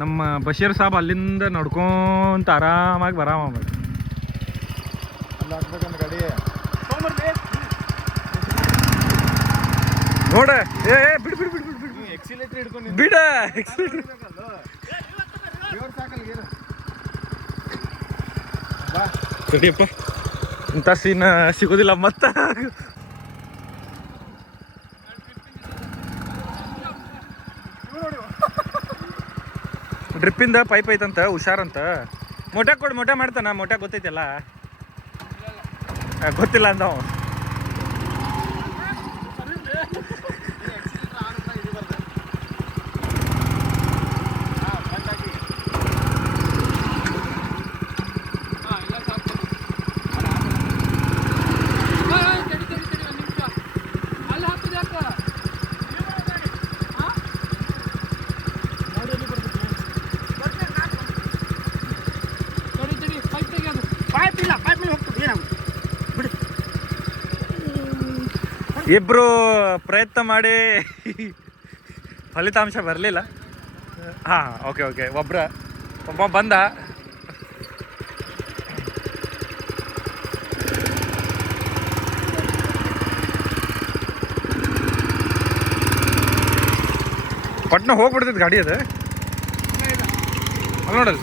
ನಮ್ಮ ಬಶೀರ್ ಸಾಬ್ ಅಲ್ಲಿಂದ ನಡ್ಕೊಂತ ಆರಾಮಾಗಿ ಬರಾಮ ಗಾಡಿ ನೋಡ ಏ ಬಿಡು ಬಿಡು ಬಿಡು ಬಿಡು ಬಿಡು ಎಕ್ಸಿಲೇಟರ್ ಹಿಡ್ಕೊಂಡು ಬಿಡ ಸರಿಯಪ್ಪ ಇಂಥ ಸೀನ್ ಸಿಗೋದಿಲ್ಲ ಮತ್ತ ಡ್ರಿಪ್ಪಿಂದ ಪೈಪ್ ಐತಂತ ಹುಷಾರಂತ ಮೊಟ್ಟೆ ಕೊಡು ಮೊಟ್ಟೆ ಮಾಡ್ತಾನ ಮೊಟ್ಟೆ ಗೊತ್ತೈತಲ್ಲ ಗೊತ್ತಿಲ್ಲ ಅಂದ ಇಬ್ರು ಪ್ರಯತ್ನ ಮಾಡಿ ಫಲಿತಾಂಶ ಬರಲಿಲ್ಲ. ಹಾಂ ಓಕೆ ಓಕೆ ಒಬ್ಬ ಬಂದ. ಪಟ್ನ ಹೋಗ್ಬಿಡ್ತೈತೆ ಗಾಡಿ ಅದು ಅಲ್ಲಿ ನೋಡಲ್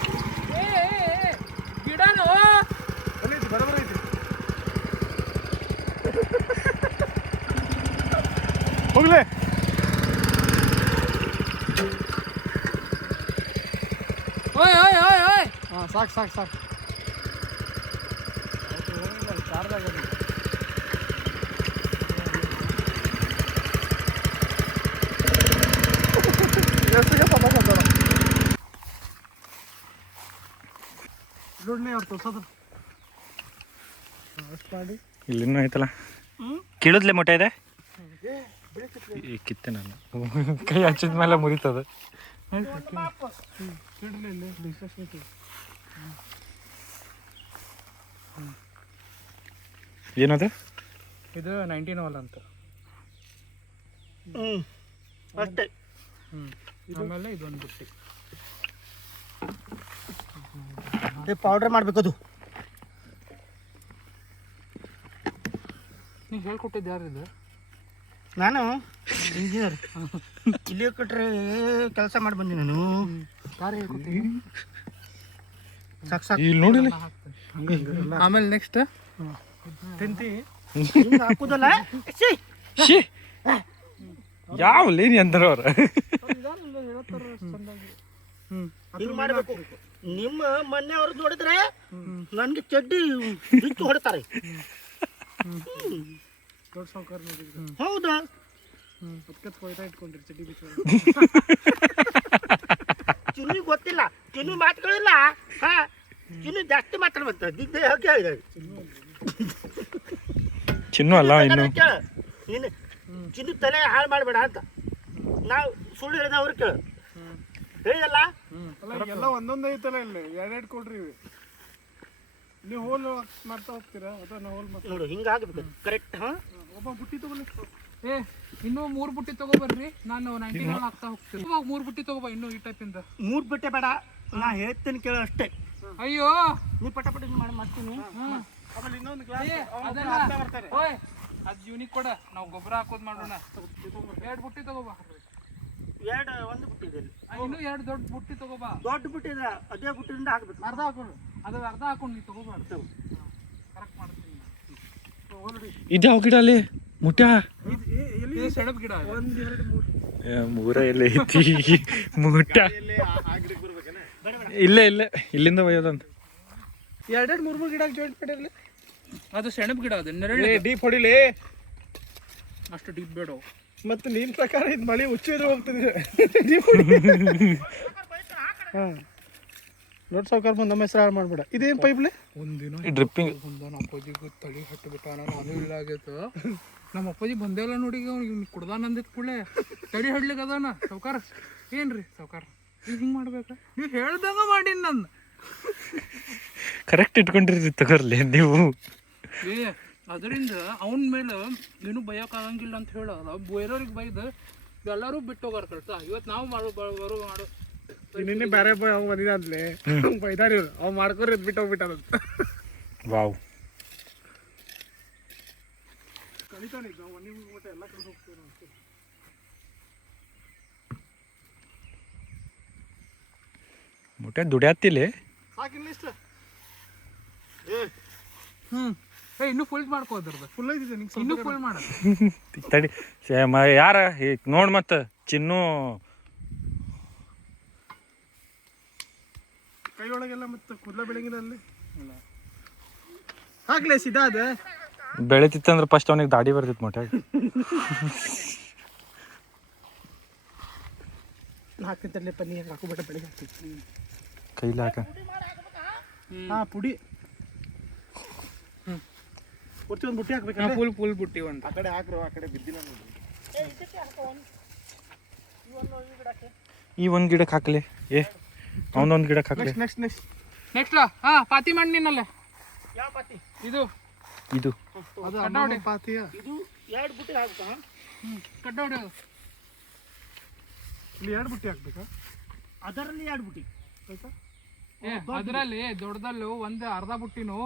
ಹೋಗ್ಲೇ ಸಾಕು ಸಾಕು ಸಾಕು ಇಲ್ಲಿನ್ನೂ ಐತಲ್ಲ ಕೀಳದ್ಲೆ ಮೊಟ್ಟೆ ಇದೆ ಕಿತ್ತೆ ನಾನು ಕೈ ಹಚ್ಚಿದ ಮೇಲೆ ಮುರಿತದ. ಏನದು ಇದು 19 ವಾಲ್ ಅಂತ ಅಷ್ಟೇ. ಆಮೇಲೆ ಇದೊಂದು ಬುಟ್ಟಿ ಪೌಡರ್ ಮಾಡ್ಬೇಕದು. ನೀವು ಹೇಳ್ಕೊಟ್ಟಿದ್ದು ಯಾರಿದೆ? ನಾನು ಇಂಜಿನಿಯರ್ ಇಲ್ಲಿ ಕೊಟ್ಟರೆ ಕೆಲಸ ಮಾಡಿ ಬಂದಿ ನಾನು. ಯಾರು ಹೇಳ್ಕೊಡ್ತೀನಿ ಸಾಕು ಸಾಕು ಇಲ್ಲಿ ನೋಡಿಲ್ಲ. ಆಮೇಲೆ ನೆಕ್ಸ್ಟ್ ತಿಂತಿ ಹಾಕುದಲ್ಲ ಯಾವ ಲೇನಿ ಅಂತಾರ ಅವ್ರ ಹಿಂಗೆ ಮಾಡಬೇಕು. ನಿಮ್ಮ ಮೊನ್ನೆ ಅವ್ರದ್ದು ನೋಡಿದ್ರೆ ನನಗೆ ಚಡ್ಡಿ ಬಿಟ್ಟು ಹೊಡ್ತಾರೆ. ಹೌದಾ ಚಿನ್ನು ಗೊತ್ತಿಲ್ಲ, ಚಿನ್ನು ಮಾತುಗಳಿಲ್ಲ. ಹಾ ಚಿನ್ನು ಜಾಸ್ತಿ ಮಾತಾಡ್ಬಂತ ಚಿನ್ನು ಅಲ್ಲ ಇನ್ನು ನೀನು ಚಿನ್ನು ತಲೆ ಹಾಳು ಮಾಡಬೇಡ ಅಂತ ನಾವು ಸುಳ್ಳು ಹೇಳಿದ ಅವ್ರು ಕೇಳು ಹೇಳಿದಲ್ಲ. ಎಲ್ಲ ಒಂದೊಂದು ಐತಲ್ಲ ಇಲ್ಲಿ ಎರಡೆರಡು ಕೊಡ್ರಿ. ನೀವು ಹೋಲ್ ಮಾಡ್ತಾ ಹೋಗ್ತೀರಾ ಅದನ್ನ ಹೋಲ್ ನೋಡು ಹಿಂಗಾಗಬೇಕು ಕರೆಕ್ಟ್. ಹಾಂ ಒಬ್ಬ ಬುಟ್ಟಿ ತಗೊಳ್ಳಿ. ಇನ್ನೂ 3 ಬುಟ್ಟಿ ತಗೋಬರ್ರಿ. ನಾನು 19 ಹಾಕ್ತಾ ಹೋಗ್ತೀನಿ. 3 ಬುಟ್ಟಿ ತಗೋಬ. ಇನ್ನೂ ಈ ಟೈಪಿಂದ 3 ಬುಟ್ಟಿ ಬೇಡ, ನಾ ಹೇಳ್ತೇನೆ ಕೇಳು ಅಷ್ಟೇ. ಅಯ್ಯೋ ನೀ ಪಟ ಮಾಡಿ ಮಾಡ್ತೀನಿ. ಆಮೇಲೆ ಇನ್ನೊಂದು ಗ್ಲಾಸ್ ಓಯ್ ಅದು ಯೂನಿಕ್ ಕೊಡ. ನಾವು ಗೊಬ್ಬರ ಹಾಕೋದು ಮಾಡೋಣ. 2 ಬುಟ್ಟಿ ತಗೋಬಾ. ಒಂದು ಬುಟ್ಟಿ ಇದೆ. ಇನ್ನೂ 2 ದೊಡ್ಡ ಬುಟ್ಟಿ ತಗೋಬಾ. ದೊಡ್ಡ ಬುಟ್ಟಿ ಇದೆ, ಅದೇ ಬುಟ್ಟಿಯಿಂದ ಹಾಕ್ಬೇಕು. ಅರ್ಧ ಹಾಕೊಂಡು ಅದು ಅರ್ಧ ಹಾಕೊಂಡು ನೀವು ತಗೋಬಾರ್ದು. ಕರೆಕ್ಟ್ ಮಾಡ್ತೀನಿ. ಇದು ಯಾವ ಗಿಡ ಅಲ್ಲಿ ಮುಟ್ಟ ಸೆಣಬ್ ಗಿಡ 1 2 3 ಮೂರ ಎಲ್ಲ ಐತಿ ಮುಟ್ಟ. ಇಲ್ಲೇ ಇಲ್ಲಿಂದ ಒಯ್ಯೋದಂತ 2 3 ಗಿಡ ಜಾಯಿಂಟ್ ಮಾಡಿರಲಿ. ಅದು ಸೆಣಬ್ ಗಿಡ. ಅದು ನೆರಳು ಡೀಪ್ ಹೊಡಿಲಿ. ಅಷ್ಟು ಡೀಪ್ ಬೇಡ. ಮತ್ತು ನಿನ್ನ ಪ್ರಕಾರ ಇದು ಮಳೆ ಹುಚ್ಚಿದ್ರೆ ಹೋಗ್ತದೆ. ಹಾಂ ದೊಡ್ಡ ಸಾವುಕಾರ ಬಂದು ನಮ್ಮ ಹೆಸರು ಹಾಳು ಮಾಡ್ಬೇಡ. ಇದೇನು ಪೈಪ್ಲೆ ಒಂದಿನ ಡ್ರಿಪ್ಪಿಂಗ್ ನಮ್ಮ ಅಪ್ಪಾಜಿಗೂ ತಳಿ ಹಟ್ಟುಬಿಟ್ಟ. ನಾನು ಇಲ್ಲ ಆಗೈತು. ನಮ್ಮ ಅಪ್ಪಾಜಿ ಬಂದೇಲ್ಲ ನೋಡಿ. ಅವ್ನಿಗೆ ಕುಡ್ದಾನ ಅಂದಿತ್ತು ಕೂಡಲೇ ತಡಿ ಹಡ್ಲಿಕ್ಕೆ ಅದಾನ. ಸಾವುಕಾರ ಏನ್ರಿ ಸಾವುಕಾರ ಈಗ ಹಿಂಗೆ ಮಾಡ್ಬೇಕಾ? ನೀವು ಹೇಳ್ದಂಗ ಮಾಡೀನಿ ನಾನು. ಕರೆಕ್ಟ್ ಇಟ್ಕೊಂಡಿರ್ತಿ ತಗೋರ್ಲಿ ನೀವು. ಅದರಿಂದ ಅವನ ಮೇಲೆ ಏನು ಬಯೋಕ್ಕಾಗಂಗಿಲ್ಲ ಅಂತ ಹೇಳಲ್ಲ, ಬೇರೆಯವ್ರಿಗೆ ಬೈದು ಎಲ್ಲರೂ ಬಿಟ್ಟು ಹೋಗಾರ ಕಳ್ಸ. ಇವತ್ತು ನಾವು ಮಾಡೋ ನಿನ್ನೆ ಬೇರೆ ಅವ್ ಬಂದಿದ ಅಂದ್ಲೆ ಬೈದಾರಿ ಇವ್ರು ಅವ್ ಮಾಡ್ಕೊರಿ ಬಿಟ್ಟು ಹೋಗ್ಬಿಟ್ಟಾರಂತ. ವಾವ್ ಕಲಿತಾನೆ ಈಗ ಮನೆ ಮುಗ್ಬಿಟ್ಟು ಎಲ್ಲ ಕಡೆ ಹೋಗ್ತೀವಿ ನಾವು. ಮುಟ್ಟೆ ದುಡಿಯತ್ತಿಲ್ಲಿ. ಸಾಕಿಲ್ಲ ಇಷ್ಟ ಇನ್ನೂ ಫುಲ್ ಮಾಡ್ಕೋ ಅದ್ರದ್ದು. ಫುಲ್ ಐತಿದೆ ನಿಂಗೆ ಇನ್ನೂ ಫುಲ್ ಮಾಡ ತಡಿ ಯಾರ ನೋಡ್ ಮತ್ತ ಚಿನ್ನು ಕೈ ಒಳಗೆಲ್ಲ ಮತ್ತೆ ಕೂದಲ ಬೆಳಗಿನ ಅಲ್ಲಿ ಹಾಕ್ಲೇ ಸಿದಾ ಅದ ಬೆಳಿತಿತ್ತಂದ್ರೆ ಫಸ್ಟ್ ಅವನಿಗೆ ದಾಡಿ ಬರ್ತಿತ್ತು ಮೊಟ್ಟೆ. ಹಾಕ್ತಿರ್ಲಿ ಪನ್ನೀರ್ ಹಾಕೋಬಿಟ್ಟ ಬೆಳಿಗ್ಗೆ ಹಾಕ್ತಿತ್ತು ಕೈಲಿ ಹಾಕ. ಹಾ ಪುಡಿ ಪೂರ್ತಿ ಒಂದು ಬುಟ್ಟಿ ಹಾಕ್ಬೇಕು. ಫುಲ್ ಬುಟ್ಟಿ ಒಂದು ಆ ಕಡೆ ಹಾಕ್ರು, ಆ ಕಡೆ ಬಿದ್ದಿಲ್ಲ ನೋಡಿ. ಈ ಒಂದ್ ಗಿಡಕ್ಕೆ ಹಾಕ್ಲಿ, ಅವನೊಂದ್ ಗಿಡಕ್ಕೆ ಹಾಕ್ಲಿ. ನೆಕ್ಸ್ಟ್ ಪಾತಿ ಮಾಡಿ ನಿನ್ನಲ್ಲ. ಯಾವ ಪಾತಿ ಇದು ಇದು ಅದು ಅಣ್ಣ ಪಾತಿಯ. ಇದು 2 ಬುಟ್ಟಿ ಹಾಕ್ತಾ. ಕಟ್ಟೋಡಿ ಇಲ್ಲಿ 2 ಬುಟ್ಟಿ ಹಾಕ್ಬೇಕಾ? ಅದರಲ್ಲಿ 2 ಬುಟ್ಟಿ ಆಯ್ತಾ? ಅದರಲ್ಲಿ ದೊಡ್ಡದಲ್ಲೂ ಒಂದು ಅರ್ಧ ಬುಟ್ಟಿನೂ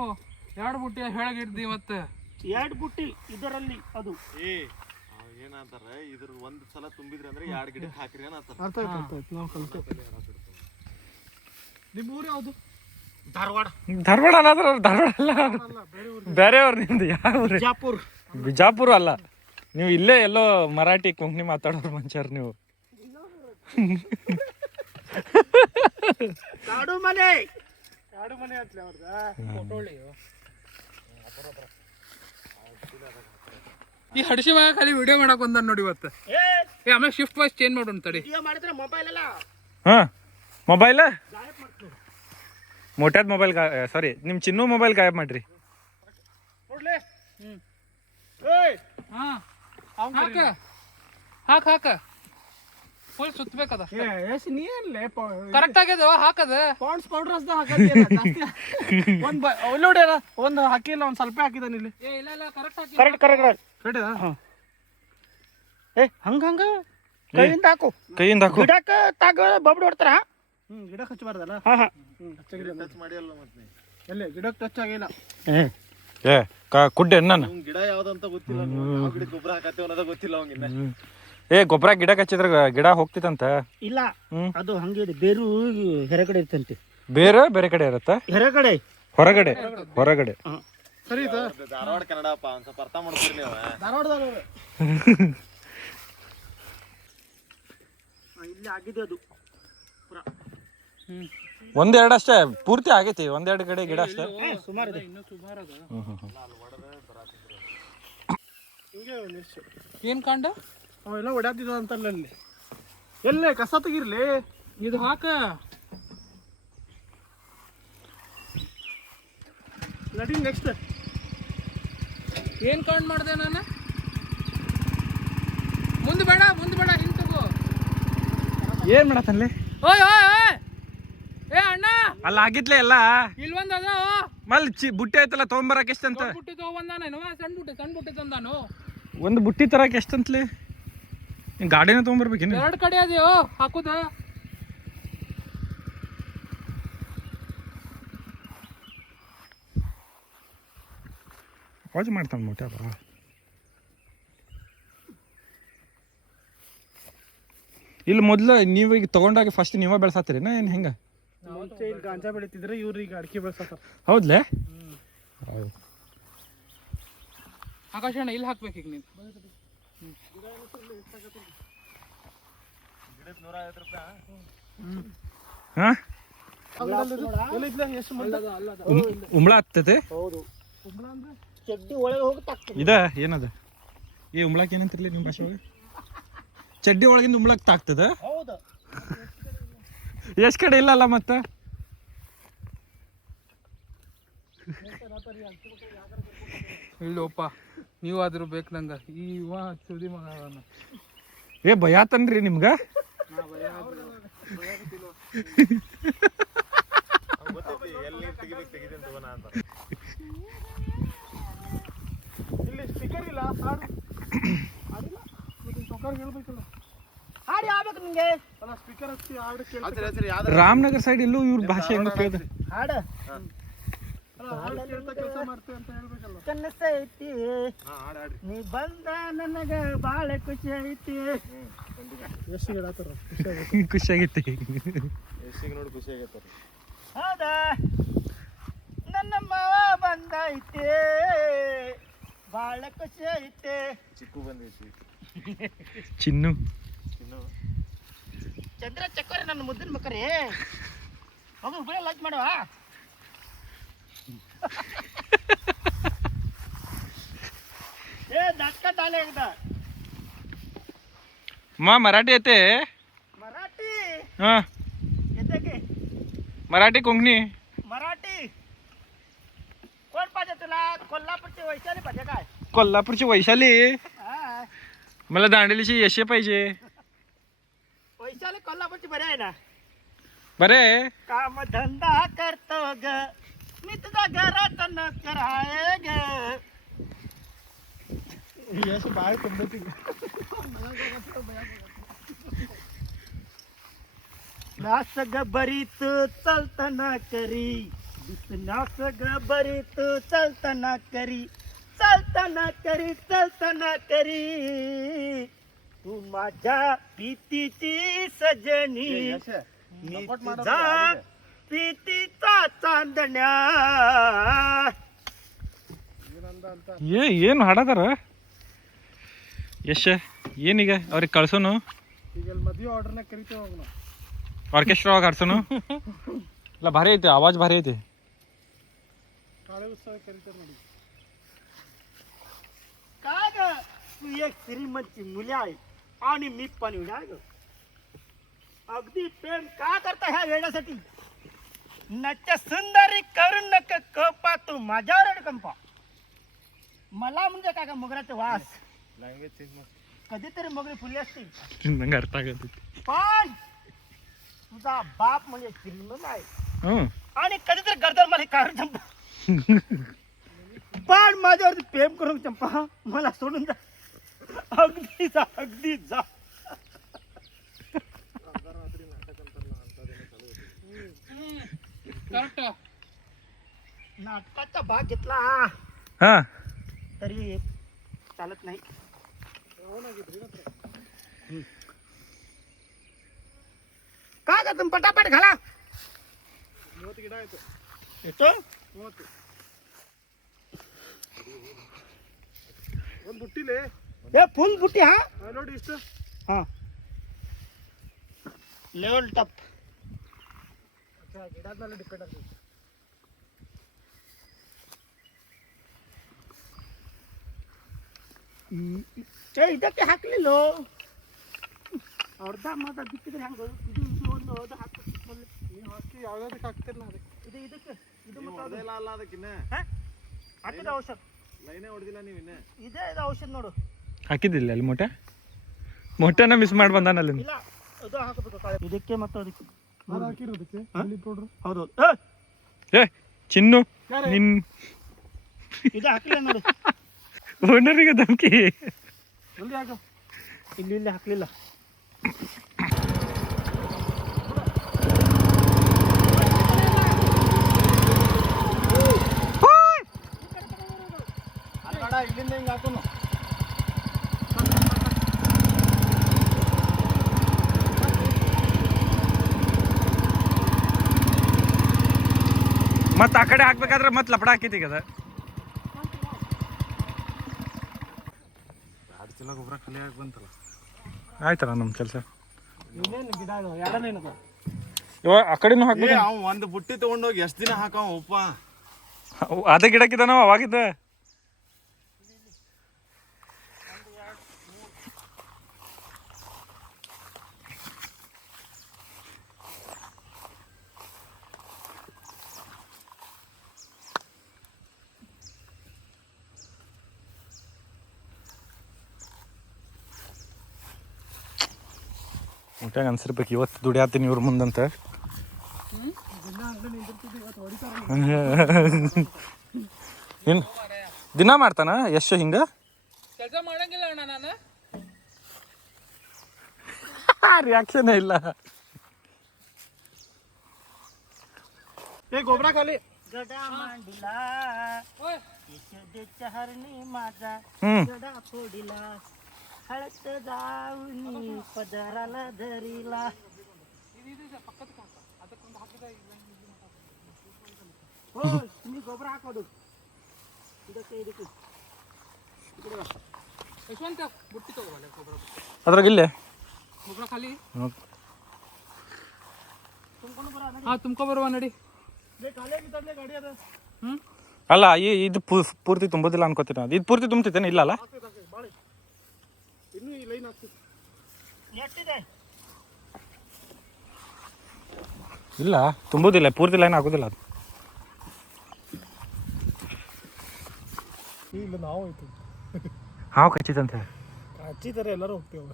2 ಬುಟ್ಟಿ ಹೇಳಗಿಡ್ದಿ ಮತ್ತೆ 2 ಬುಟ್ಟಿ ಇದರಲ್ಲಿ. ಅದು ಏನಂತಾರೆ ಇದ್ರ ಒಂದ್ ಸಲ ತುಂಬಿದ್ರಿ ಅಂದ್ರೆ 2 ಗಿಡಕ್ಕೆ ಹಾಕ್ರಿ ಏನಂತಾರೆ. ಅರ್ಥ ಆಯ್ತು ನಾವು ಕಲ್ತು. ನಿಮ್ಮ ಊರು ಯಾವುದು? ಧಾರವಾಡ. ಧಾರವಾಡ ಅಲ್ಲ, ಧಾರವಾಡ ಅಲ್ಲ, ಬೇರೆ ಅವ್ರು. ನಿಮ್ದು ಯಾವ ಊರು? ಬಿಜಾಪುರ. ಬಿಜಾಪುರ ಅಲ್ಲ, ನೀವು ಇಲ್ಲೇ ಎಲ್ಲೋ ಮರಾಠಿ ಕೊಂಕಣಿ ಮಾತಾಡೋರು ಮನುಷ್ಯರು ನೀವು. ಕಾಡು ಮನೆ ಅಂತಲೇ ಅವ್ರದ ಈ ಹಡಿಸಿ ಮಗ ಖಾಲಿ ವಿಡಿಯೋ ಮಾಡಕ್ ಬಂದ ನೋಡಿ ಇವತ್ತು. ಆಮೇಲೆ ಶಿಫ್ಟ್ ವಾಯ್ಸ್ ಚೇಂಜ್ ಮಾಡೋಣ ತಡಿ. ವಿಡಿಯೋ ಮಾಡಿದ್ರೆ ಮೊಬೈಲ್ ಅಲ್ಲ, ಹಾ ಮೊಬೈಲ್ ಮೋಟ್ಯಾದ ಮೊಬೈಲ್ ಸಾರಿ ನಿಮ್ಮ ಚಿನ್ನು ಮೊಬೈಲ್ ಗಾಯಬ್ ಮಾಡ್ರಿ. ನೋಡ್ಲೆ. ಹಾಕ ಫುಲ್ ಸುತ್ತಬೇಕದ. ನೀ ಏನ್ಲೆ ಕರೆಕ್ಟ್ ಆಗ್ಯದ ಹಾಕದ. ಪಾಂಡ್ಸ್ ಪೌಡರ್ ಅಸ್ದ ಹಾಕಿ ನೋಡಿ ಒಂದು ಹಾಕಿಲ್ಲ, ಒಂದು ಸ್ವಲ್ಪ ಹಾಕಿದಾನ ಇಲ್ಲಿ. ಇಲ್ಲ ಕರೆಕ್ಟ್ ಹಾಕಿ. ಕರೆಕ್ಟ್ ಹಂಗ ಕೈಯಿಂದ ಹಾಕು, ಕೈಯಿಂದ ಹಾಕು. ಗಿಡಕ್ಕೆ ತಾಗ ಬಬ್ಡಿ ಹೊಡ್ತಾರ. ಗಿಡ ಹಚ್ಚಬಾರ್ದಲ್ಲ. ಟಚ್ ಮಾಡಿಯಲ್ಲ ಮತ್ತೆ ಎಲ್ಲಿ ಗಿಡಕ್ಕೆ ಟಚ್ ಆಗಿಲ್ಲ. ಕುಡ್ಡೆ ನಾನು ಗಿಡ ಯಾವ್ದಂತ ಗೊತ್ತಿಲ್ಲ, ಯಾವ ಗಿಡ ಗೊಬ್ಬರ ಹಾಕತ್ತೇವ ಅನ್ನೋದ ಗೊತ್ತಿಲ್ಲ ಅವಂಗಿನ್ನ. ಗೊಬ್ಬರ ಗಿಡಕ್ಕೆ ಹಚ್ಚಿದ್ರ ಗಿಡ ಹೋಗ್ತಿತ್ತಂತ. ಇಲ್ಲ ಅದು ಹಂಗೆ ಇದೆ, ಬೇರು ಹೊರಗಡೆ ಇರ್ತಂತೆ. ಬೇರೆ ಕಡೆ ಇರತ್ತ, ಹೊರಗಡೆ ಹೊರಗಡೆ. ಸರಿ ಧಾರವಾಡ ಕನ್ನಡಪ್ಪ, ಒಂದ್ ಸ್ವಲ್ಪ ಅರ್ಥ ಮಾಡ್ಕೊಡ್ರಿ ನೀವು. ಧಾರವಾಡದಾಗ ಇಲ್ಲಿ ಆಗಿದೆ ಅದು ಒಂದೆರಡು ಅಷ್ಟೇ, ಪೂರ್ತಿ ಆಗೈತಿ. 1-2 ಕಡೆ ಗಿಡ ಅಷ್ಟೇ. ಸುಮಾರು ಇದೆ. ಇನ್ನೂ ಸುಮಾರು ಅದ. ಹಿಂಗೆ ಏನ್ ಕಾಂಡ ಅವೆಲ್ಲ ಓಡಾಡ್ತಿದ್ದ ಅಂತಲ್ಲ ಅಲ್ಲಿ. ಎಲ್ಲೇ ಕಸ ತೆಗಿರ್ಲಿ. ಇದು ಹಾಕ ನಡಿ ನೆಕ್ಸ್ಟ್. ಏನ್ ಕಾಂಡ್ ಮಾಡ್ದೆ ನಾನು? ಮುಂದೆ ಬೇಡ ಹಿಂಗ್ ತಗೋ. ಏನ್ ಮಾಡತ್ತಲ್ಲಿ? ಓಯ್ ಏ ಅಣ್ಣ, ಅಲ್ಲ ಆಗಿತ್ಲೆ ಎಲ್ಲ ಇಲ್ವಂದ ಅದ ಮಲ್ ಬುಟ್ಟಿ ಆಯ್ತಲ್ಲ ತೊಗೊಂಬರಕ್ ಎಷ್ಟಂತ? ಬುಟ್ಟಿ ತಗೊಂಬಂದಾನೇನು? ಸಣ್ಣ ಬುಟ್ಟಿ ತಂದಾನು. ಒಂದು ಬುಟ್ಟಿ ತರಕ್ ಎಷ್ಟಂತ್ಲಿ? ಗಾಡಿನ ತೊಗೊಂಬರ್ಬೇಕೇನು? 2 ಕಡೆ ಅದೇಯೋ ಹಾಕುದ. ವಾಜ್ ಮಾಡ್ತಾನ ಮೊಟ್ಟೆ ಬಾ. ಇಲ್ಲಿ ಮೊದ್ಲು ನೀವು ಈಗ ತಗೊಂಡಾಗ ಫಸ್ಟ್ ನೀವ ಬೆಳ್ಸಾತೀರೇನ ಏನ್ ಹೆಂಗ? ಮುಂಚೆ ಇಲ್ಲಿ ಗಾಂಜಾ ಬೆಳಿತಿದ್ರೆ ಇವ್ರು ಈಗ ಅಡಿಕೆ ಬೆಳ್ಸತ್ತಾರ. ಹೌದ್ಲೇ? ಆಕಾಶ ಅಣ್ಣ ಇಲ್ಲಿ ಹಾಕ್ಬೇಕು ಈಗ ನೀನು. ಹಾ ಎಷ್ಟು ಉಂಬಳ ಆಗ್ತದೆ. ಹೌದು, ಚಡ್ಡಿ ಒಳಗೆ ಹೋಗಿ ತಾಕ್ತದೆ. ಇದ ಏನದ ಏ ಉಂಬ್ಳಾಕ್ ಏನಂತಿರ್ಲಿ ನಿಮ್ಮ ಭಾಷೆ ಒಳಗೆ? ಚಡ್ಡಿ ಒಳಗಿಂದ ಉಂಬ್ಳಾಕ್ ತಾಗ್ತದ? ಹೌದು. ಎಷ್ಟ್ ಕಡೆ ಇಲ್ಲಲ್ಲ ಮತ್ತ? ಇಲ್ಲೋಪ ನೀವು ಆದ್ರೂ ಬೇಕು ನಂಗೆ. ಇವ ಸುದಿ ಮಗ ಅವನು. ಏ ಭಯಾತನ್ರಿ ನಿಮ್ಗ? ಎಲ್ಲಿ ತೆಗಿಬೇಕು ತೆಗಿತೀನಿ ತಗೋಣ ಅಂತ. ಹಾಡಿಲ್ಲ ಹಾಡು ಹಾಡಿಲ್ಲ ಮತ್ತೆ ಸೊಕಾರ್ಗೆ ಹೇಳ್ಬೇಕಲ್ಲ ಹಾಡು ಯಾವ್ಬೇಕು ನಿಂಗೆ ಅಲ್ಲ ಸ್ಪೀಕರ್ ಹಚ್ಚಿ ಹಾಡು ಕೇಳಿ ರಾಮನಗರ ಸೈಡ್ ಎಲ್ಲೂ ಇವ್ರ ಭಾಷೆ ಹೆಂಗ ಕೇಳ್ದೆ ಹಾಡು ಹಾಡು ಕೇಳ್ತಾ ಕೆಲಸ ಮಾಡ್ತೆ ಅಂತ ಹೇಳ್ಬೇಕಲ್ಲ ಕನಸೈತಿ ನೀ ಬಂದ ನನಗ ಬಾಳ ಖುಷಿ ಐತಿ ಎಷ್ಟು ಹೇಳತ್ತಾರ ಖುಷಿಯಾಗೈತಿ ಎಷ್ಟಿಗೆ ನೋಡಿ ಖುಷಿ ಆಗೈತೆ ಹೌದಾ ನನ್ನ ಮಾವ ಬಂದೈತಿ ಬಾಳ ಖುಷಿ ಐತಿ ಚಿಕ್ಕು ಬಂದೈತಿ ಚಿನ್ನು ಇನ್ನು ಚಂದ್ರ ಚಕ್ಕೋರಿ ನನ್ನ ಮುದ್ದಿನ ಮಕ್ಕರಿ ಹೋಗು ಬರೀ ಲಂಚ್ ಮಾಡುವ ಏ ದಟ್ಕ ತಾಲೆ एकदा मा मराठी येते मराठी हा येते की मराठी कोकणी मराठी कोण पाहिजे तुला कोल्हापूरची वैशाली पाहिजे काय कोल्हापूरची वैशाली हा मला दांडेलीची यशे पाहिजे वैशाली कोल्हापूरची बरी आहे ना बरे काम धंदा करतो ग मी तुझा घरात नोकर आहे ग यश बाय पद्धती नास ग बरी तू चलताना करी नास ग बरी तू चलताना करी चलताना करी तू माझ्या प्रीतीची सजनी मी तुझा प्रीतीचा चांदण्या ಏನು ಹಾಡದಾರ ಯಶ ಏನೀಗ ಅವ್ರಿಗೆ ಕಳ್ಸೋನು ಈಗ ಮದುವೆ ಆರ್ಡರ್ನ ಕರಿತೇವೆ ಅವಾಗ ನಾವು ಆರ್ಕೆಸ್ಟ್ರಾ ಒಳಗೆ ಹಾಡ್ಸೋನು ಇಲ್ಲ ಭಾರಿ ಐತೆ ಆವಾಜ್ ಭಾರಿ ಐತೆ ಕಾಳೆ ಉತ್ಸವ ಕರಿತೇವೆ ನೋಡಿ काय ग तू एक श्रीमंतची मुली आहे आणि मी पण वेडा ग अगदी प्रेम का करता ह्या वेड्यासाठी नच्या सुंदरी करून नका कपा तू माझ्यावर कंपा मला म्हणजे काय का मगराचे वास लँग्वेज चेंज कधीतरी मगरी फुली असते ನಂಗೆ ಅರ್ಥ ಆಗತ್ತೆ पण तुझा बाप म्हणजे श्रीमंत आहे ಹ್ಞೂ आणि कधीतरी गरदर मध्ये काढून चंपा पण माझ्यावरती प्रेम करून चंपा मला सोडून जा अगदी जा करेक्ट नाटकाचा भाग घेतला हां तरी चालत नाही काय का तुम्ही पटापट घाला 30 ಗಿಡ ಆಯ್ತು येतो 30 ಒಂದು ಬುಟ್ಟಿಲೆ हे फुल बुटी हा ನೋಡಿ ಇಷ್ಟು हा लेवल टप ಗಿಡದ ಮೇಲೆ ಡಿಪೆಂಡ್ ಆಗ್ತದೆ ಇದಕ್ಕೆ ಹಾಕ್ಲಿಲ್ಲ ಅರ್ಧ ಮಾತ್ರ ಬಿತ್ತಿದ್ರೆ ಹೆಂಗ ಇದು ಒಂದು ಅರ್ಧ ಹಾಕ್ಬೇಕು ನೀವು ಹಾಕಿ ಯಾವ್ದಾದಕ್ಕೆ ಹಾಕ್ತೀರಿ ನಾ ಅದಕ್ಕೆ ಇದಕ್ಕೆ ಇದು ಮತ್ತೆ ಹೊಡೆದಿಲ್ಲ ಅಲ್ಲ ಅದಕ್ಕಿನ್ನ ಹಾಕಿದ ಔಷಧ ಲೈನೇ ಹೊಡೆದಿಲ್ಲ ನೀವು ಇನ್ನ ಇದೇ ಇದು ಔಷಧ ನೋಡು ಹಾಕಿದ್ದಿಲ್ಲ ಅಲ್ಲಿ ಮೊಟ್ಟೆನ ಮಿಸ್ ಮಾಡಿ ಬಂದಾನಲ್ಲಿ ಇಲ್ಲ ಇದು ಹಾಕಬೇಕು ಕಾಳೆ ಇದಕ್ಕೆ ಮತ್ತು ಅದಕ್ಕೆ ಅದು ಹಾಕಿರೋದಕ್ಕೆ ಚಿಲ್ಲಿ ಪೌಡ್ರು ಹೌದು ಏ ಚಿನ್ನು ನಿನ್ ಇದು ಹಾಕ್ಲಿಲ್ಲ ನೋಡು ಓನರಿಗೆ ಧಮ್ಕಿ ಜಲ್ದಿ ಹಾಕು ಇಲ್ಲಿ ಹಾಕ್ಲಿಲ್ಲ ಇಲ್ಲಿಂದ ಹಿಂಗೆ ಹಾಕೋನು ಮತ್ತೆ ಆ ಕಡೆ ಹಾಕ್ಬೇಕಾದ್ರೆ ಮತ್ತೆ ಲಪಡ ಹಾಕಿತಿ ಕದ 2 ಚೀಲ ಗೊಬ್ಬರ ಖಾಲಿ ಆಗಿ ಬಂತಲ್ಲ ಆಯ್ತಲ್ಲ ನಮ್ಮ ಕೆಲಸ ಇನ್ನೇನು ಗಿಡ ಎರಡನೇನದು ಇವಾಗ ಆ ಕಡೆನೂ ಹಾಕ್ಬೇಕು ಅವ್ ಒಂದು ಬುಟ್ಟಿ ತಗೊಂಡೋಗಿ ಎಷ್ಟು ದಿನ ಹಾಕವ ಉಪ್ಪ ಅದೇ ಗಿಡಕ್ಕಿದ ನಾವು ಅವಾಗಿದ್ದ ಊಟಾಗ ಅನ್ಸಿರ್ಬೇಕು ಇವತ್ತು ದುಡಿಯಾತೀನಿ ಇವ್ರ ಮುಂದಂತ ದಿನ ಮಾಡ್ತಾನ ಎಷ್ಟು ಹಿಂಗ ಕೆಲಸ ಮಾಡಂಗಿಲ್ಲ ಅಣ್ಣ ನಾನು. ರಿಯಾಕ್ಷನ್ ಇಲ್ಲ. ಏ ಗೊಬ್ಬರ ಖಾಲಿ. गडा मांडला ಓಯ್ यशोदेच्या हरणी माझा हम्म. गडा फोडीला हळत जाऊनी पदराला धरीला. ಇದು ಪಕ್ಕದ ಕಾಕ ಅದಕ್ಕೊಂದು ಹಾಕಿದ हो तुम्ही गोबरा हाकोದು ಇದಕ್ಕೆ ಯಶವಂತ ಬುಟ್ಟಿ ತಗೋಬಲ್ಲ ಗೊಬ್ಬರ ಅದ್ರಾಗ ಇಲ್ಲೇ ಗೊಬ್ಬರ ಖಾಲಿ तुमको बरा ಹಾ ತುಂಬ್ಕೊ ಬರುವ ನಡಿ. ಲೇ ಖಾಲಿ ಆಗಿತ್ತಲ್ಲೇ ಗಾಡಿ ಅದ. ಹ್ಮ್ ಅಲ್ಲ ಇದು ಪೂರ್ತಿ ತುಂಬೋದಿಲ್ಲ ಅನ್ಕೋತೀನಿ. ಅದು ಇದು ಪೂರ್ತಿ ತುಂಬ್ತೈತೇನೆ ಇಲ್ಲ ಅಲ್ಲ? ಬಾಳೆ ಇನ್ನೂ ಈ ಲೈನ್ ಆಗ್ತಿತ್ತು. ಎಷ್ಟಿದೆ ಇಲ್ಲ ತುಂಬೋದಿಲ್ಲ, ಪೂರ್ತಿ ಲೈನ್ ಆಗೋದಿಲ್ಲ ಅದು. ಇಲ್ಲ ನಾವು ಹೋಯ್ತು ಹಾವು ಕಚ್ಚಿತಂತ ಹಚ್ಚಿ ಥರ ಎಲ್ಲರೂ ಹೋಗ್ತೇವೆ.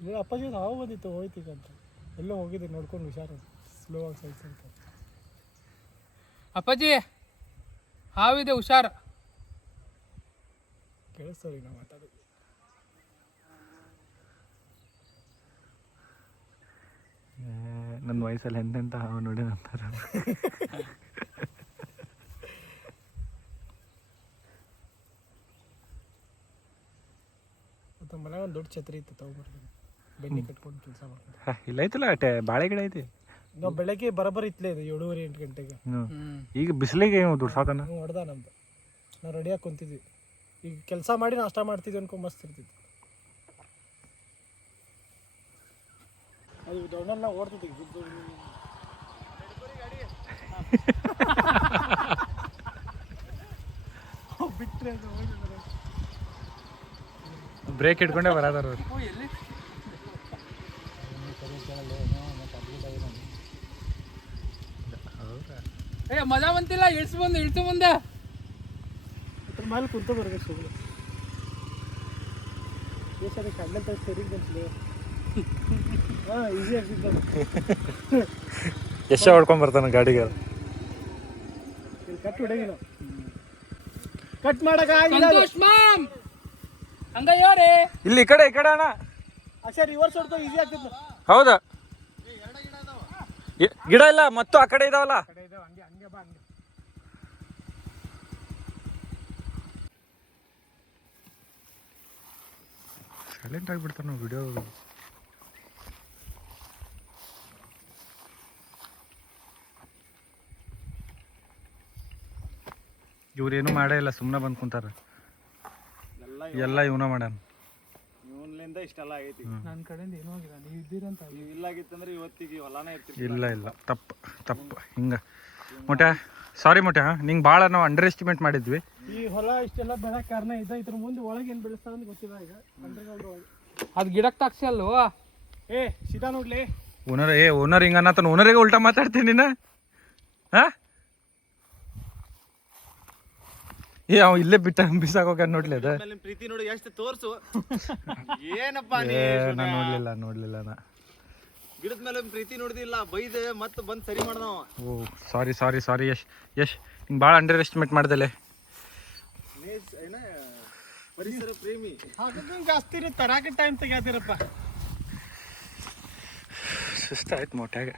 ಇಲ್ಲ ಅಪ್ಪಾಜಿ ನಾವು ಬಂದಿತ್ತು ಹೋಯ್ತೀಗ ಅಂತ ಎಲ್ಲೋ ಹೋಗಿದ್ದೆ ನೋಡ್ಕೊಂಡು ಹುಷಾರು ಸ್ಲೋ ಆಗಿ ಸೈಡ್ಸ್ ಅಂತ. ಅಪ್ಪಾಜಿ ಹಾವಿದೆ ಹುಷಾರ್. ಕೇಳಿಸ್ತೀವಿ ನಾವು ಮಾತಾಡೋದು. ನನ್ನ ವಯಸ್ಸಲ್ಲಿ ಎಂತೆಂತ ಹಾವು ನೋಡಿ ಅಂತಾರೆ. ಮತ್ತು ಮನೆ ಒಂದು ದೊಡ್ಡ ಛತ್ರಿ ಇತ್ತು ತಗೊಂಡ್ಬರ್ತೀನಿ, ಬೆನ್ನಿ ಕಟ್ಕೊಂಡು ಕೆಲಸ ಮಾಡ್ತೀನಿ. ಇಲ್ಲ ಐತಲ್ಲ ಬಾಳೆ ಗಿಡ ಐತಿ. ನಾವು ಬೆಳಗ್ಗೆ ಬರೋಬ್ಬರಿ ಇತ್ತಲೇ ಇದೆ 7:30-8 ಗಂಟೆಗೆ. ಈಗ ಬಿಸಿಲಿಗೆ ದುಡ್ಸಾಕನ ಹೊಡೆದ ನಮ್ದು. ನಾವು ರೆಡಿಯಾಗಿ ಕುಂತಿದ್ವಿ. ಈಗ ಕೆಲಸ ಮಾಡಿ ನಾಷ್ಟ ಮಾಡ್ತಿದ್ವಿ ಅನ್ಕೊ ಮಸ್ತ್ ಇರ್ತಿತ್ತು. ಅದು ಡೌನೆಲ್ಲ ಓಡ್ತಿದ್ವಿ ಬಿಟ್ಟರೆ ಬ್ರೇಕ್ ಇಟ್ಕೊಂಡೇ ಬರದಾರ. ಎಲ್ಲಿ ಏ ಮಜಾ ಬಂತಿಲ್ಲ. ಇಳ್ಸು ಬಂದೆ ಅದ್ರ ಮೇಲೆ ಕುಂತ ಬರ್ಬೇಕು ಸುಮ್ಮನೆ. ಸರಿ ಕಣ್ಣೆ ತ ಸರಿಗೆ ಬಂತಲೇ. ಹಾಂ ಈಸಿ ಆಗ್ತಿದ್ದ. ಎಷ್ಟ ಹೊಡ್ಕೊಂಡ್ ಬರ್ತಾನ ಗಾಡಿಗೆ. ಕಟ್ ಹೊಡೆಗಿನ ಕಟ್ ಮಾಡಕ ಸಂತೋಷ್ ಮಾಮ್ ಹಂಗ ಯಾರೇ ಇಲ್ಲಿ ಈ ಕಡೆ ಅಣ್ಣ. ಅಷ್ಟೇ ರಿವರ್ಸ್ ಹೊಡ್ಕೊ ಈಸಿ ಆಗ್ತಿತ್ತು. ಹೌದಾ ಗಿಡ ಇಲ್ಲ ಮತ್ತು ಆ ಕಡೆ ಇದಾವಲ್ಲ. ಹಂಗೆ ಬಾ ಹಂಗೆ. ಸೈಲೆಂಟ್ ಆಗಿಬಿಡ್ತಾರ ನಾವು ವಿಡಿಯೋ. ಇವ್ರೇನು ಮಾಡೇ ಇಲ್ಲ, ಸುಮ್ಮನೆ ಬಂದು ಕುಂತಾರ. ಎಲ್ಲ ಇವನ ಮಾಡ್ಯಾನ. ಇವನ್ಲಿಂದ ಇಷ್ಟೆಲ್ಲ ಆಗೈತಿ. ನನ್ನ ಕಡೆಯಿಂದ ಏನೂ ಆಗಿಲ್ಲ. ನೀವು ಇದ್ದೀರಂತ. ನೀವು ಇಲ್ಲಾಗಿತ್ತಂದ್ರೆ ಇವತ್ತಿಗೆ ಹೊಲಾನೇ ಇರ್ತೀವಿ. ಇಲ್ಲ ತಪ್ಪು ಹಿಂಗೆ ಮೊಟ್ಟೆ. ಸಾರಿ ಮೊಟ್ಟೆ, ನಿಂಗೆ ಭಾಳ ನಾವು ಅಂಡರ್ ಎಸ್ಟಿಮೇಟ್ ಮಾಡಿದ್ವಿ. ಈ ಹೊಲ ಇಷ್ಟೆಲ್ಲ ಬೆಳಕ್ ಕಾರಣ ಇದೆ. ಇದ್ರ ಮುಂದೆ ಒಳಗೆ ಏನು ಬೆಳೆಸ್ತಾರ ಅಂತ ಗೊತ್ತಿಲ್ಲ. ಈಗ ಅಂಡರ್ಗ್ರೌಂಡ್ ಒಳಗೆ ಅದು ಗಿಡಕ್ಕೆ ತಾಕ್ಸಿ ಅಲ್ವಾ? ಏ ಸೀದಾ ನೋಡ್ಲಿ. ಓನರ್ ಹಿಂಗೆ ಅನ್ನತಾನ. ಓನರಿಗೆ ಉಲ್ಟಾ ಮಾತಾಡ್ತೀನಿ ನೀನು. ಹಾಂ ಅವ ಇಲ್ಲೇ ಬಿಸಾಕೋಕ ನೋಡ್ಲಿ ಅದ. ನಿಮ್ ಪ್ರೀತಿ ನೋಡಿ ಎಷ್ಟು ತೋರ್ಸು. ಏನಪ್ಪ ನಾನು ನೋಡ್ಲಿಲ್ಲ ನಾ. ಗಿಡದ ಮೇಲೆ ಪ್ರೀತಿ ನೋಡಿದಿಲ್ಲ, ಬೈದೆ ಮತ್ತೆ ಬಂದ್ ಸರಿ ಮಾಡ್ದವ. ಓ ಸಾರಿ ಯಶ್ ಹಿಂಗೆ ಭಾಳ ಅಂಡರ್ ಎಸ್ಟಿಮೇಟ್ ಮಾಡ್ದಲೆ. ಪರಿಸರ ಪ್ರೇಮಿ ಹಾಗಾಗಿ ಜಾಸ್ತಿ ತರಾಕ ಟೈಮ್ ತೆಗ್ಯಾತಿರಪ್ಪ. ಸುಸ್ತಾಯ್ತು ಮೊಟ್ಯಾಗ.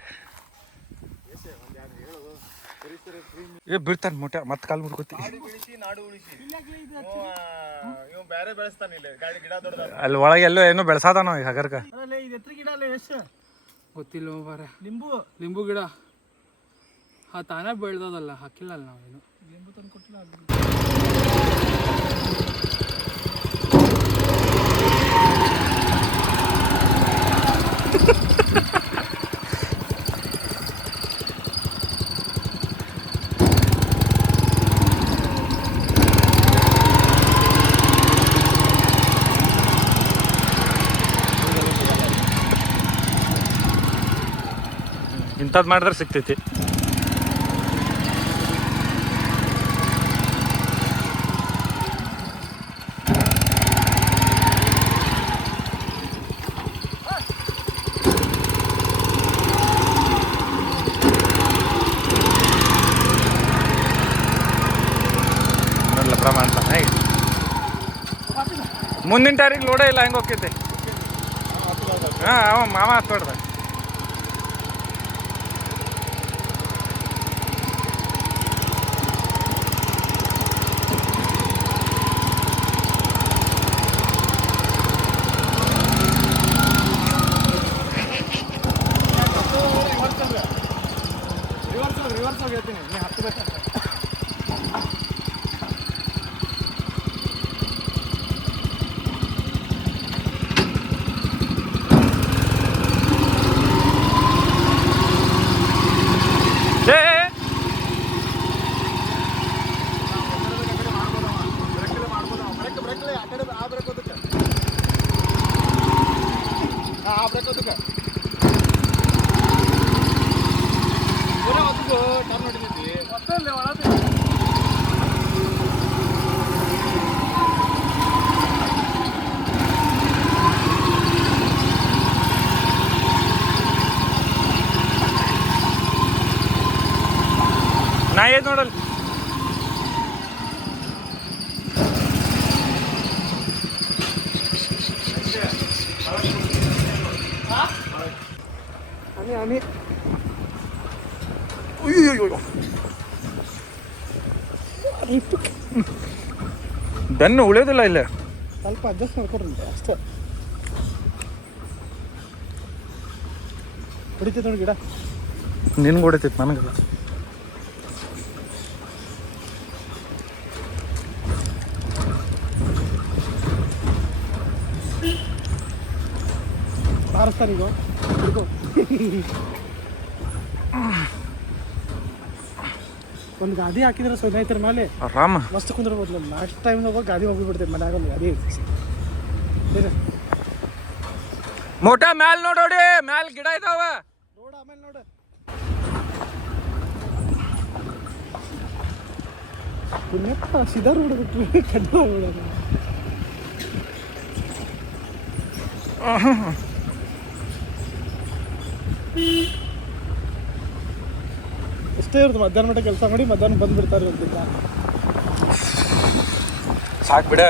ಬೀಳ್ತಾನ ಮೊಟ್ಟೆ ಮತ್ತೆ ಕಾಲು ಮುಡ್ಕೋತಿ. ನಾಡು ಉಳಿಸಿ ಇವ್ ಬೇರೆ ಬೆಳೆಸ್ತಾನಿಲ್ಲ. ಗಾಡಿ ಗಿಡ ದೊಡ್ಡದ ಅಲ್ಲಿ ಒಳಗೆ ಎಲ್ಲೋ ಏನೋ ಬೆಳೆಸಾದಾನ ಈಗ ಹಗರ್ಕ. ಅಲ್ಲೇ ಇದು ಎತ್ರ ಗಿಡ ಅಲ್ಲ ಎಷ್ಟು ಗೊತ್ತಿಲ್ಲ ಬಾರ. ಲಿಂಬು ಗಿಡ ತಾನೇ ಬೆಳ್ದದಲ್ಲ, ಹಾಕಿಲ್ಲ ಅಲ್ಲ ನಾವೇನು. ಲಿಂಬು ತಂದು ಕೊಟ್ಟಿಲ್ಲ. ಇಂಥದ್ದು ಮಾಡಿದ್ರೆ ಸಿಗ್ತೈತಿ. ಲಪ್ಡ ಮಾಡ್ತಾನೆ. ಮುಂದಿನ ಟೈರಿಗೆ ಲೋಡೇ ಇಲ್ಲ, ಹೆಂಗೆ ಹೋಗ್ತೈತೆ? ಹಾಂ ಅವ ಮಾವ ಹತ್ತೋಡ್ದ. ರಿವರ್ಸ್ ಹೋಗಿ ಹೇಳ್ತೀನಿ, ನೀ ಹತ್ತಬೇಕು. ನಾ ಏನ್ ನೋಡಲ್ ಬೆನ್ನು ಉಳಿಯೋದಿಲ್ಲ ಇಲ್ಲ. ಸ್ವಲ್ಪ ಅಡ್ಜಸ್ಟ್ ಮಾಡ್ಕೊಡ್ರಿ ಅಷ್ಟೇ. ಹೊಡಿತೈತೆ ನೋಡಿ ಗಿಡ. ನಿನ್ಗೆ ಹೊಡಿತೈತೆ, ನನಗಲ್ಲ. ಹಾರಿಸ್ತಾನೆ ಈಗ. ಒಂದು ಗಾದಿ ಹಾಕಿದ್ರೆ ಸ್ನೇಹಿತರ ಮೇಲೆ ಆರಾಮ ಮಸ್ತ್ ಕುಂದಿರ್ಬೋದು. ಲಾಸ್ಟ್ ಟೈಮ್ ಹೋಗೋ ಗಾದಿ ಹೋಗಿಬಿಡ್ತೇವೆ ಮನ್ಯಾಗ. ಒಂದು ಗಾದಿ ಮೋಟ ಮ್ಯಾಲ್ ನೋಡೋಡಿ, ಮ್ಯಾಲ್ ಗಿಡ ಇದಾವ ನೋಡ. ಆಮೇಲೆ ನೋಡ ಪುಣ್ಯಪ್ಪ ಸೀದಾ ರೋಡ್ ಬಿಟ್ರಿ ಕಡ್ಡ ಹೋಗೋಣ. ಎಷ್ಟೇ ಇರೋದು ಮಧ್ಯಾಹ್ನ ಮಟ್ಟ ಕೆಲಸ ಮಾಡಿ ಮಧ್ಯಾಹ್ನ ಬಂದ್ಬಿಡ್ತಾರೆ ಇರ್ತಿಲ್ಲ. ಸಾಕು ಬಿಡ.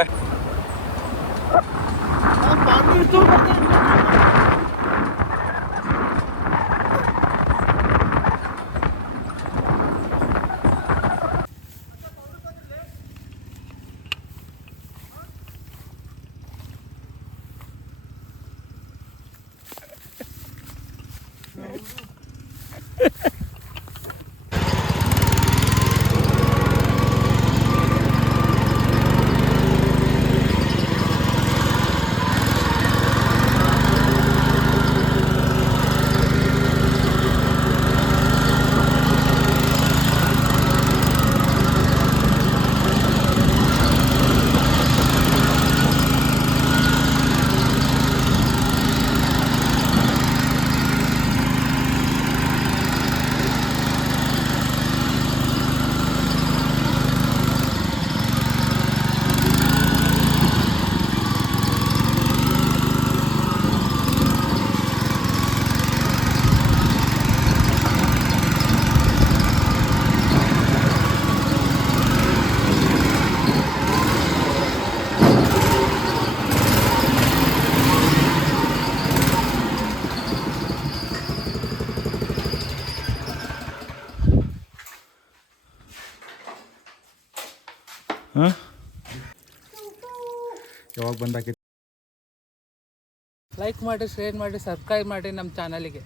ಯಾವಾಗ ಬಂದಾಕೈತಿ? ಲೈಕ್ ಮಾಡಿ, ಶೇರ್ ಮಾಡಿ, ಸಬ್ಸ್ಕ್ರೈಬ್ ಮಾಡಿ ನಮ್ಮ ಚಾನಲಿಗೆ.